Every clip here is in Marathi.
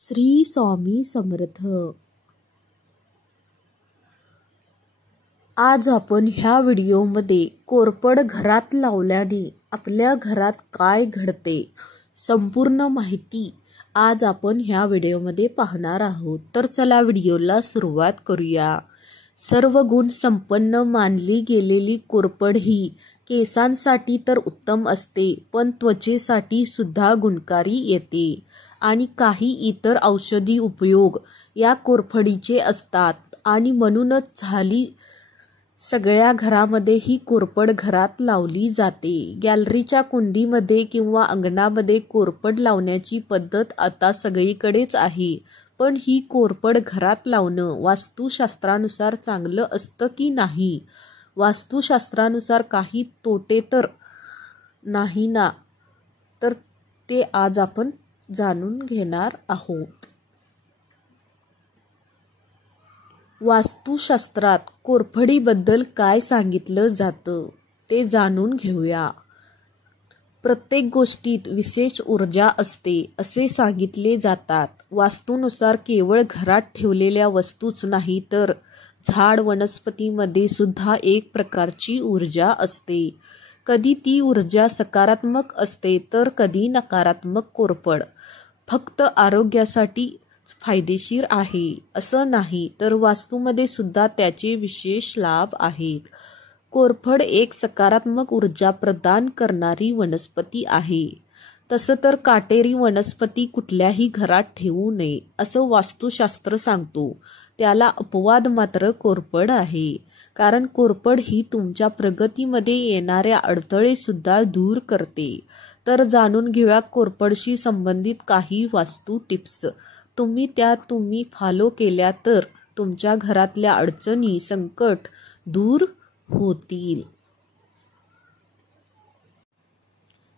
श्री स्वामी समर्थ. आज आपण ह्या व्हिडिओमध्ये कोरफड घरात लावल्याने आपल्या घरात काय घडते संपूर्ण माहिती आज आपण ह्या व्हिडिओमध्ये पाहणार आहोत. तर चला व्हिडिओला सुरुवात करूया. सर्व गुण संपन्न मानली गेलेली कोरफड ही केसांसाठी तर उत्तम असते, पण त्वचेसाठी सुद्धा गुणकारी येते आणि काही इतर औषधी उपयोग या कोरफडीचे असतात आणि म्हणूनच झाली सगळ्या घरामध्ये ही कोरफड घरात लावली जाते. गॅलरीच्या कुंडीमध्ये किंवा अंगणामध्ये कोरफड लावण्याची पद्धत आता सगळीकडेच आहे, पण ही कोरफड घरात लावणं वास्तुशास्त्रानुसार चांगलं असतं की नाही? वास्तुशास्त्रानुसार काही तोटे तर नाही ना? तर ते आज आपण जाणून घेणार आहोत. वास्तुशास्त्रात कोरफडीबद्दल काय सांगितलं जातं ते जाणून घेऊया. प्रत्येक गोष्टीत विशेष ऊर्जा असते असे सांगितले जातात. वास्तूनुसार केवळ घरात ठेवलेल्या वस्तूच नाही तर झाड वनस्पतीमध्ये सुद्धा एक प्रकारची ऊर्जा असते. कधी ती ऊर्जा सकारात्मक असते तर कधी नकारात्मक. कोरफड फक्त आरोग्यासाठी फायदेशीर आहे असं नाही, तर वास्तूमध्ये सुद्धा त्याचे विशेष लाभ आहेत. कोरफड एक सकारात्मक ऊर्जा प्रदान करणारी वनस्पती आहे. तसं तर काटेरी वनस्पती कुठल्याही घरात ठेवू नये असं वास्तुशास्त्र सांगतो. त्याला अपवाद मात्र कोरफड आहे, कारण कोरफड ही तुमच्या प्रगतीमध्ये येणाऱ्या अडथळे सुद्धा दूर करते. तर जाणून घेऊया कोरफडशी संबंधित काही वास्तू टिप्स. तुम्ही फॉलो केल्या तर तुमच्या घरातल्या अडचणी संकट दूर होतील.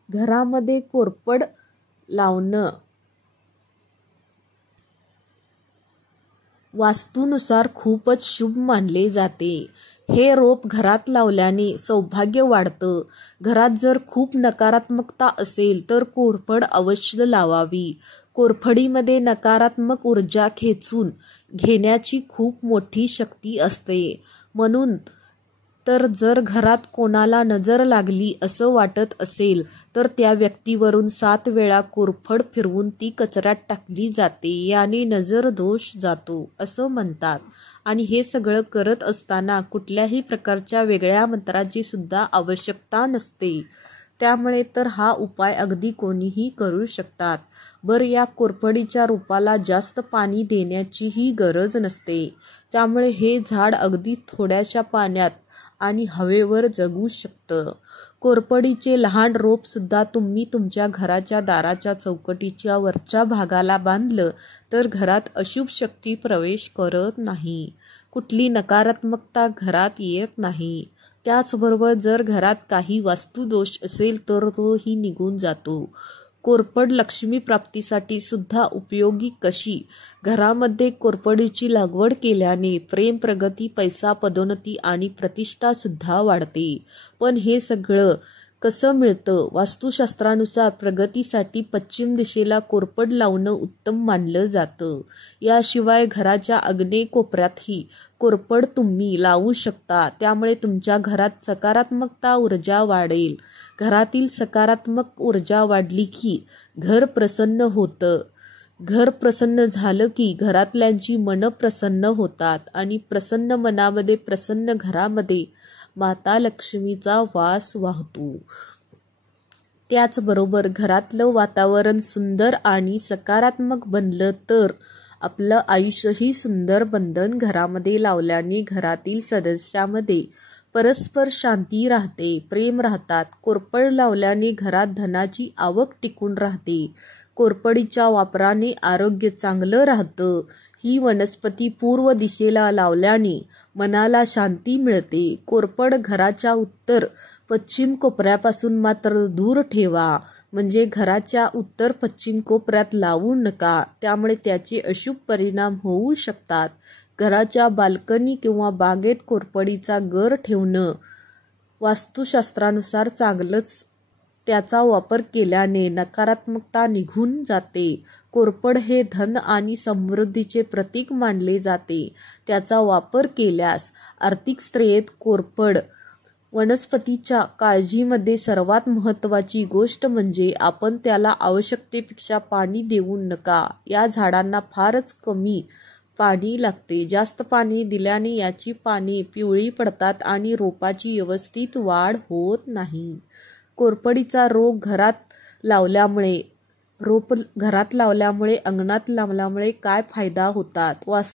घरामध्ये कोरफड लावणं वास्तूनुसार खूपच शुभ मानले जाते. हे रोप घरात लावल्याने सौभाग्य वाढतं. घरात जर खूप नकारात्मकता असेल तर कोरफड अवश्य लावावी. कोरफडीमध्ये नकारात्मक ऊर्जा खेचून घेण्याची खूप मोठी शक्ती असते. म्हणून तर जर घरात कोणाला नजर लागली असं वाटत असेल तर त्या व्यक्तीवरून 7 वेळा कोरफड फिरवून ती कचऱ्यात टाकली जाते. याने नजर दोष जातो असं म्हणतात. आणि हे सगळं करत असताना कुठल्याही प्रकारच्या वेगळ्या मंत्राची सुद्धा आवश्यकता नसते. त्यामुळे तर हा उपाय अगदी कोणीही करू शकतात. बरं, या कोरफडीच्या रोपाला जास्त पाणी देण्याचीही गरज नसते. त्यामुळे हे झाड अगदी थोड्याशा पाण्यात आणि हवेवर जगू शकतं. कोरफडीचे लहान रोप सुद्धा तुम्ही तुमच्या घराच्या दाराच्या चौकटीच्या वरच्या भागाला बांधलं तर घरात अशुभ शक्ती प्रवेश करत नाही, कुठली नकारात्मकता घरात येत नाही. त्याचबरोबर जर घरात काही वास्तुदोष असेल तर तोही निघून जातो. कोरफड लक्ष्मी प्राप्तीसाठी सुद्धा उपयोगी कशी? घरामध्ये कोरफडीची लागवड केल्याने प्रेम, प्रगती, पैसा, पदोन्नती आणि प्रतिष्ठा सुद्धा वाढते. पण हे सगळं कसं मिळतं? वास्तुशास्त्रानुसार प्रगतीसाठी पश्चिम दिशेला कोरफड लावणं उत्तम मानलं जातं. याशिवाय घराच्या आग्नेय कोपऱ्यातही कोरफड तुम्ही लावू शकता. त्यामुळे तुमच्या घरात सकारात्मकता ऊर्जा वाढेल. घरातील सकारात्मक ऊर्जा वाढली की घर प्रसन्न होतं. घर प्रसन्न झालं की घरातल्यांची मनं प्रसन्न होतात आणि प्रसन्न मनामध्ये प्रसन्न घरामध्ये माता लक्ष्मीचा वास वाहतो. त्याचबरोबर घरातलं वातावरण सुंदर आणि सकारात्मक बनलं तर आपलं आयुष्यही सुंदर बंधन घरामध्ये लावल्याने घरातील सदस्यामध्ये परस्पर शांती राहते, प्रेम राहतात. कोरफड लावल्याने घरात धनाची आवक टिकून राहते. कोरफडीच्या वापराने आरोग्य चांगलं राहतं. ही वनस्पती पूर्व दिशेला लावल्याने मनाला शांती मिळते. कोरफड घराच्या उत्तर पश्चिम कोपऱ्यापासून मात्र दूर ठेवा, म्हणजे घराच्या उत्तर पश्चिम कोपऱ्यात लावू नका. त्यामुळे त्याचे अशुभ परिणाम होऊ शकतात. घराच्या बाल्कनी किंवा बागेत कोरफडीचा गर ठेवणं वास्तुशास्त्रानुसार चांगलंच. त्याचा वापर केल्याने नकारात्मकता निघून जाते. कोरफड हे धन आणि समृद्धीचे प्रतीक मानले जाते. त्याचा वापर केल्यास आर्थिक श्रेयेत कोरफड वनस्पतीच्या काळजीमध्ये सर्वात महत्त्वाची गोष्ट म्हणजे आपण त्याला आवश्यकतेपेक्षा पाणी देऊ नका. या झाडांना फारच कमी पाणी लागते. जास्त पाणी दिल्याने याची पाने पिवळी पडतात आणि रोपाची व्यवस्थित वाढ होत नाही. कोरफडीचा रोप घरात लावल्यामुळे अंगणात लावल्यामुळे काय फायदा होतात?